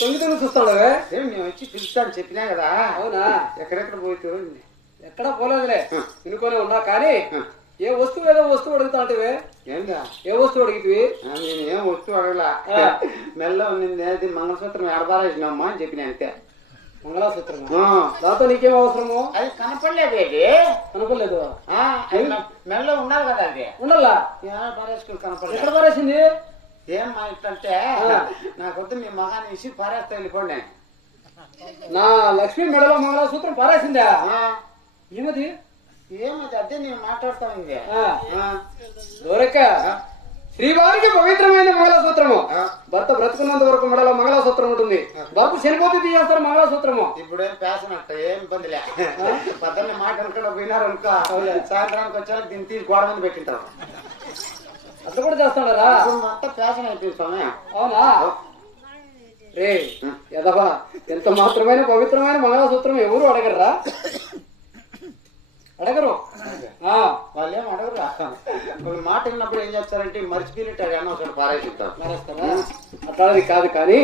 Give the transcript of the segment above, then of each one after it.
తొంగి చూస్తాడు నేను వచ్చి పిలుస్తాను చెప్పినా కదా. అవునా? ఎక్కడెక్కడ పోతే ఎక్కడా పోలేదులే, ఇనుకొని ఉన్నా. కానీ ఏ వస్తువు ఏదో వస్తువు అడుగుతా అంటే ఏందా? ఏ వస్తువు అడిగితే నేను ఏం వస్తువు అడగలా. మెల్ల ఉన్నది మంగళసూత్రం ఎడబారేసినమ్మా అని చెప్పిన అంతే. మంగళసూత్రం దాంతో నీకేం అవసరము? అది కనపడలేదు. అది కనపడలేదు. మెల్ల ఉన్నారు కదా, అది ఉండాలా పారేసుకుని కనపడలేదు. ఎక్కడ పారేసింది? ఏం అంటే నాకొద్దు మీ మగాన్ని ఇసి పారేస్తా వెళ్ళిపోండి. నా లక్ష్మీ మెడలో మంగళసూత్రం పారేసిందా? ఏమది? ఏమది? అదే నేను మాట్లాడతాను. దూరక్క, శ్రీవారికి పవిత్రమైన మంగళసూత్రము. భర్త బ్రతుకున్నంత వరకు మెడలో మంగళసూత్రం ఉంటుంది. భర్త చనిపోతే తీయేస్తారు మంగళసూత్రము. ఇప్పుడేం ఫ్యాషన్ అంట, ఏం ఇబ్బందిలే. పద్దెన్న మాట అనుకున్నా పోయినారు అనుకో, సాయంత్రానికి వచ్చాక దీన్ని తీసి గోడ మీద పెట్టింటారు. అట్లా కూడా చేస్తాడారా? అంతా ఫ్యాషన్ అయిపోయింది స్వామి. అవునా? రే ఎదవా, ఎంత మాత్రమైన పవిత్రమైన మంగళసూత్రం ఎవరు అడగర్రా? అడగరు. వాళ్ళు ఏం అడగరా? వాళ్ళు మాట విన్నప్పుడు ఏం చేస్తారంటే మర్చిపోయినట్టు అది అన్న ఒకటి పారేసిస్తారు. మారేస్తారా? అట్లాది కాదు. కానీ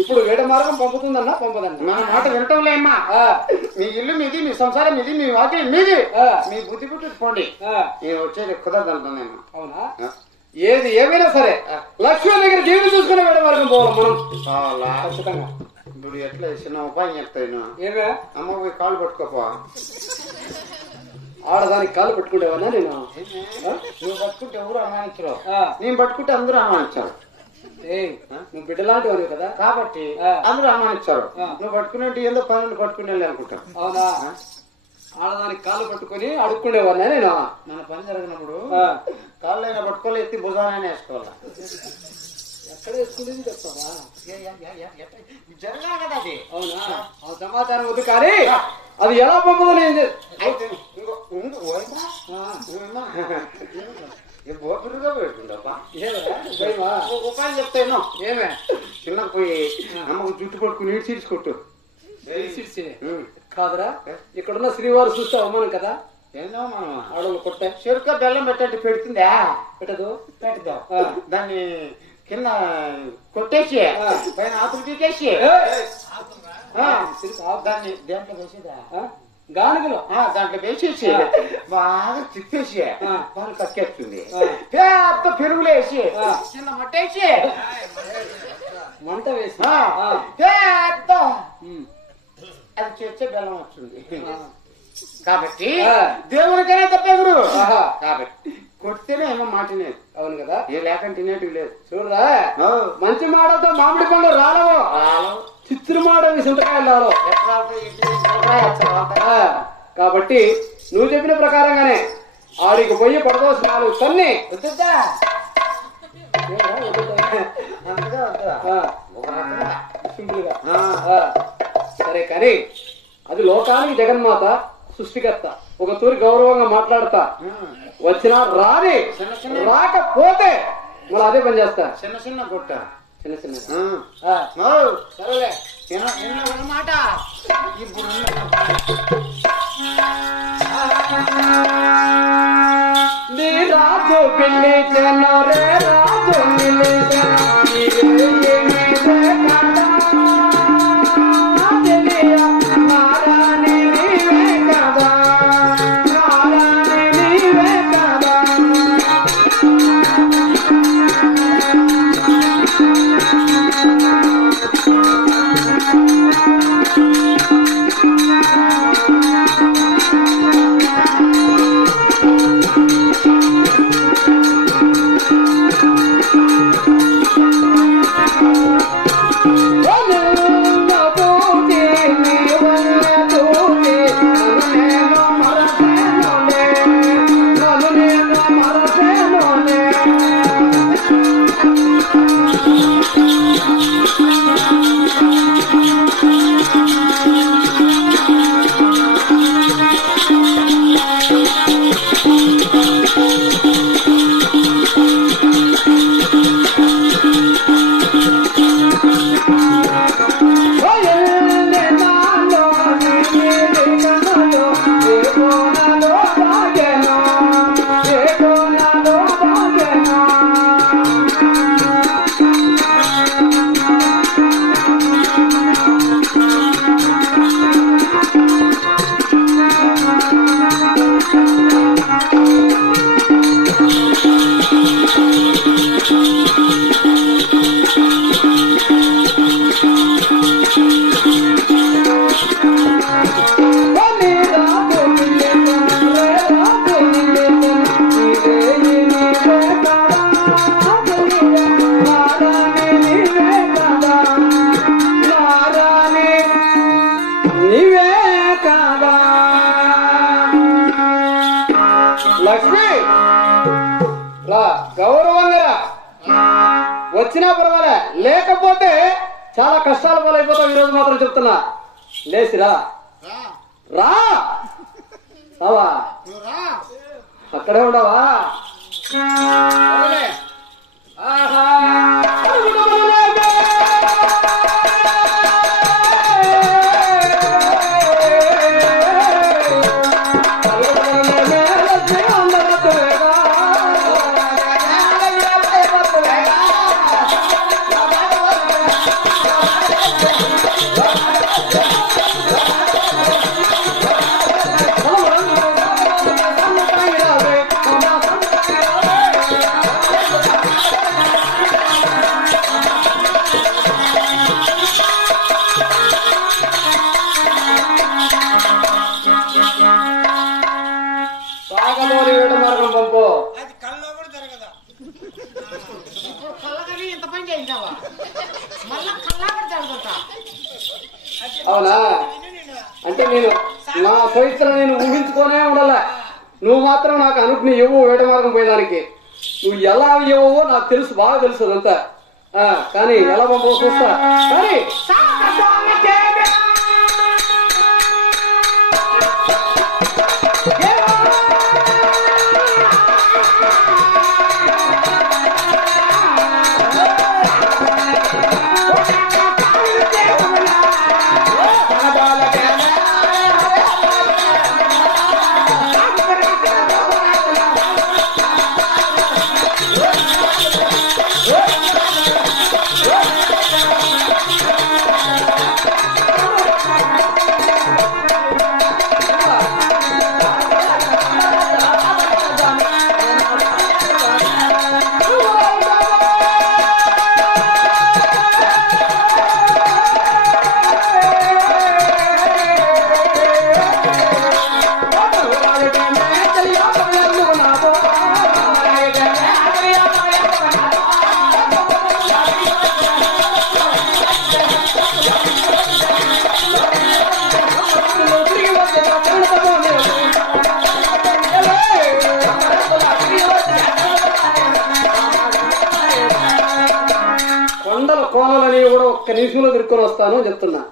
ఇప్పుడు వేడ మార్గం పంపుతుందన్నా పంపదన్నా? మన మాట వినటంలే అమ్మా. మీ ఇల్లు మీది, మీ సంసారం మీది, మీ వాక్యం మీది. మీ బుద్ధి పుట్టి పోండి. నేను వచ్చేది కుదరదంటాను నేను. అవునా? ఏది ఏమైనా సరే లక్ష్మి దగ్గర దేవుని చూసుకునే వేడ మార్గం పోవాలి మనం ఖచ్చితంగా. ఇప్పుడు ఎట్లా చిన్న ఉపాయం చెప్తాను. ఏమే? అమ్మ పోయి కాళ్ళు పట్టుకోపో. ఆడదానికి కాళ్ళు పట్టుకుంటేవన్నా నేను? నువ్వు పట్టుకుంటే ఎవరు అనుమానించరు, నేను పట్టుకుంటే అందరూ అనుమానించారు. నువ్వు బిడ్డలాంటివని కదా, కాబట్టి అందరూ అనుమానించారు. నువ్వు పట్టుకునేట్టు ఏదో పనులు పట్టుకునే అనుకుంటా. అవునా? ఆడదానికి కాళ్ళు పట్టుకుని అడుక్కునేవాడినా నేను? మన పని జరిగినప్పుడు కాళ్ళైనా పట్టుకోవాలి, ఎత్తి భుజానైనా వేసుకోవాలా. ఎక్కడ వేసుకునేది చెప్తావా? జరగా కదా అది. అవునా? ఆ సమాచారం వద్దు. కానీ అది ఎలా పంపదో నేను ఉపాయం చెప్తాను. ఏమే? చిన్న పోయి అమ్మకు జుట్టు పట్టుకుని ఈడ్చిడ్చి కొట్టు. కాదురా, ఇక్కడున్న శ్రీవారు చూస్తే అవమానం కదా. ఏందో మనం ఆడవాళ్ళు కొట్టే చెరుక బెల్లం పెట్టండి, పెడుతుందా? పెట్టదు. పెడదాం. దాన్ని కింద కొట్టేసి పైన ఆకులు తీకేసి దాన్ని దేంట్లో వేసేదా? గానుగలో దాంట్లో వేసేసి బాగా తిప్పేసి పాలు కక్కేస్తుంది. పెద్ద పెరుగులు వేసి చిన్న మట్టేసి మంట వేసి పెద్ద అది చేర్చే బెల్లం వస్తుంది. కాబట్టి దేవునికైనా తప్పేగురు. కాబట్టి కొడితేనే ఏమో మాటినేది. అవును కదా? ఏ లేకుండా తినేటివి లేదు. చూడరా, మంచి మాటతో మామిడి పండు రాలవు, చిత్రు మాట చింతకాయలు రాలవు. కాబట్టి నువ్వు చెప్పిన ప్రకారంగానే ఆడికి పోయి పడదోసి 4 తన్ని సింపుల్ గా. సరే, కానీ అది లోకానికి జగన్మాత, సృష్టికర్త. ఒక తూరి గౌరవంగా మాట్లాడతా, వచ్చినా రాని రాకపోతే మళ్ళీ అదే పని చేస్తా. చిన్న చిన్న కొట్ట, చిన్న చిన్న సరేలే. మాట ఇప్పుడు రాజు పిల్లి రే రాజు వచ్చినా పర్వాలే, లేకపోతే చాలా కష్టాలు పాలైపోతావు. ఈరోజు మాత్రం చెప్తున్నా, లేచిరా. రా అవా, అక్కడే ఉండవా? ఆహా అవునా? అంటే నేను నా సైతులు నేను ఊహించుకోనే ఉండాలా. నువ్వు మాత్రం నాకు అనుకుని ఇవ్వు వేట మార్గం పోయేదానికి. నువ్వు ఎలా ఇవ్వవో నాకు తెలుసు, బాగా తెలుసు అదంతా. కానీ ఎలా పంపో చూస్తా. కానీ కొండల కోనలని కూడా ఒక్క నిమిషంలో తిరుక్కొని వస్తాను చెప్తున్నా.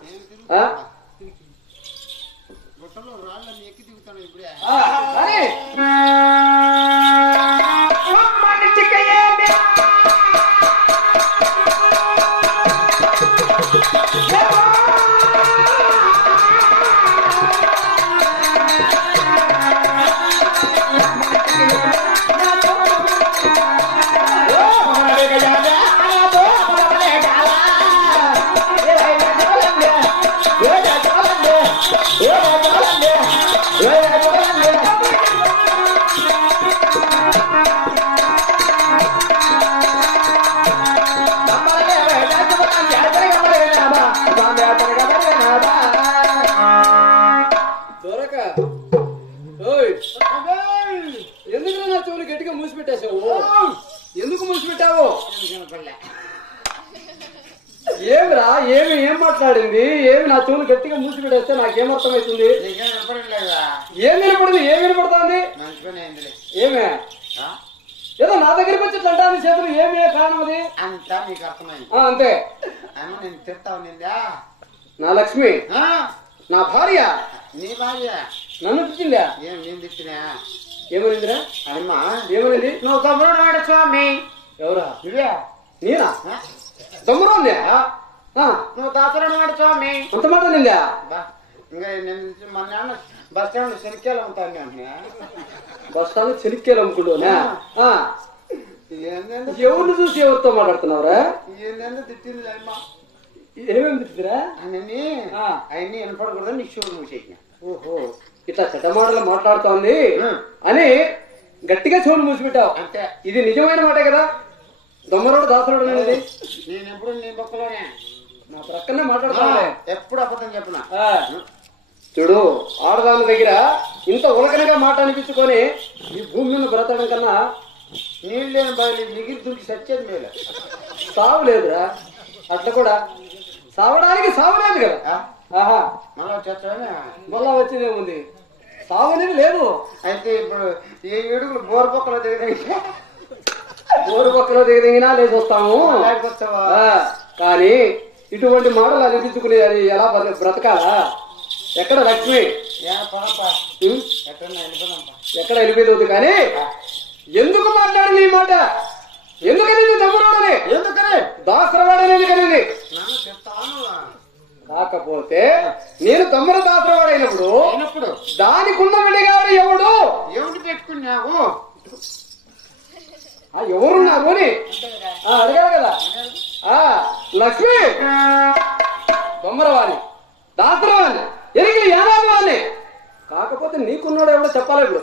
ఎందుకు నా చెవులు గట్టిగా మూసిపెట్టేసావు? ఎందుకు మూసిపెట్టావు? ఏమిరా, ఏం మాట్లాడింది? ఏమి నా చెవులు గట్టిగా మూసిపెట్టేస్తే నాకేమర్థమవుతుంది? ఏం వినపడింది? ఏం వినపడుతుంది? ఏమే ఏదో నా దగ్గరికి వచ్చి ఇట్లా అంటాను చేతులు. ఏమే కారణం అది? అంతా నీకు అర్థమైంది. అంతే. నేను తిడతావు నిందా? నా లక్ష్మి, నా భార్య. నీ భార్య నన్ను తిట్టిందా? ఏం నేను తిట్టినా? ఏమనిందిరా? అమ్మా ఏమనింది? నువ్వు తమ్ముడు నాడు స్వామి. ఎవరా? నువ్వే? నేనా? తమ్ముడు నువ్వు తాతలు నాడు స్వామి. అంత మాట నిందా? ఇంకా నేను మా నాన్న బస్ స్టాండ్ శనిక్కాయలు ఉంటాను నేను. బస్ స్టాండ్ శనిక్కాయలు అమ్ముకుంటున్నా? ఎవరిని చూసి ఎవరితో మాట్లాడుతున్నావురా? ఏంటంటే తిట్టింది అమ్మా. ఏమేమి తిట్టిందిరా? అవన్నీ వినపడకూడదు నీకు షూర్ నువ్వు చేసిన. ఓహో, ఇట్లా చెడ్డ మాటలు మాట్లాడుతోంది అని గట్టిగా చెవులు మూసిపెట్టావు. అంతే. ఇది నిజమైన మాటే కదా? దొమ్మరోడు దాసరోడు అనేది నేను ఎప్పుడు నీ బొక్కలోనే నా ప్రక్కనే మాట్లాడుతున్నా. ఎప్పుడు అబద్ధం చెప్పిన. చూడు, ఆడదాని దగ్గర ఇంత ఉలకనగా మాట అనిపించుకొని ఈ భూమి మీద బ్రతకడం కన్నా నీళ్ళు లేని బయలు మిగిలి దుంకి సచ్చేది మేలు. సావు లేదురా. అట్లా కూడా సావడానికి సావు లేదు కదా. ఆహా, మళ్ళా చచ్చా మళ్ళా వచ్చేదేముంది? సావు అనేది లేదు. అయితే ఇప్పుడు ఏ ఏడుగులు బోర్ బొక్కలో దిగ ఊరు పక్కలో దిగినా లేచి వస్తాము. కానీ ఇటువంటి మాటలు అనిపించుకునే అది ఎలా బ్రతకాలా? ఎక్కడ లక్ష్మి ఎక్కడ వెళ్ళిపోతుంది? కానీ ఎందుకు మాట్లాడింది ఈ మాట? ఎందుకని తమ్ముడని? ఎందుకని దాసరవాడని ఎందుకనింది? కాకపోతే నేను తమ్ముడు దాసరవాడైనప్పుడు దానికి ఉన్న వెళ్ళగాడు ఎవడు? ఎవరు పెట్టుకున్నావు? ఎవరున్నారు అని అడిగారు కదా. లక్ష్మి తొమ్మరవాణి దాసరవాణి ఎరిగిలి యానాది వాణి. కాకపోతే నీకున్నాడు ఎవడో చెప్పాలి ఇప్పుడు.